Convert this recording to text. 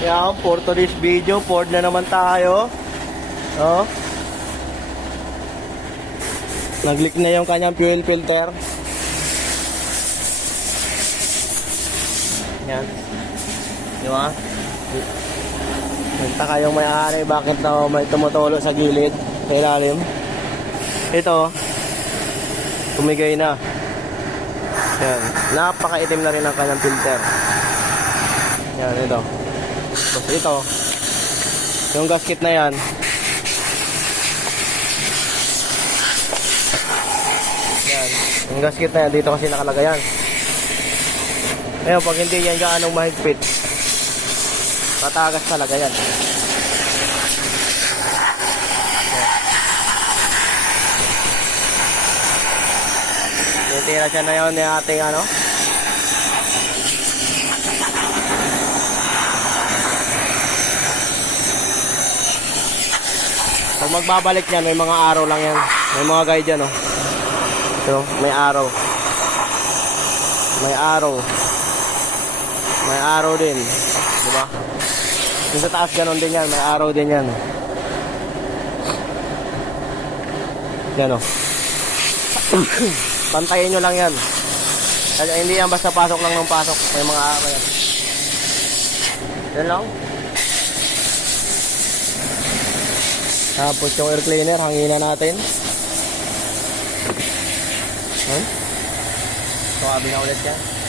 Yan, for today's video, Ford na naman tayo. Oh. Nag-leak na yung kanyang fuel filter. Yan. Di ba? Nagtaka yung may-ari bakit na may tumutulo sa gilid, sa ilalim. Ito, tumigay na. Yan. Napakaitim na rin ang kanyang filter. Yan, ito. Tapos ito, yung gasket na yan. Yan. Yung gasket na yan, dito kasi nakalagay yan. Ngayon, pag hindi yan gaanong mahigpit, tatagas talaga yan. Titira siya na yun yung ating ano. Pag magbabalik yan, may mga araw lang yan. May mga guide yan, oh. So, may araw. May araw. May araw din. Diba? Yung sa taas, ganon din yan. May araw din yan. Yan, oh. Pantayin nyo lang yan. Kaya hindi yan basta pasok lang ng pasok. May mga araw yan. Yan lang. Tapos yung air cleaner, hanginan natin. Suwabe na ulit yan.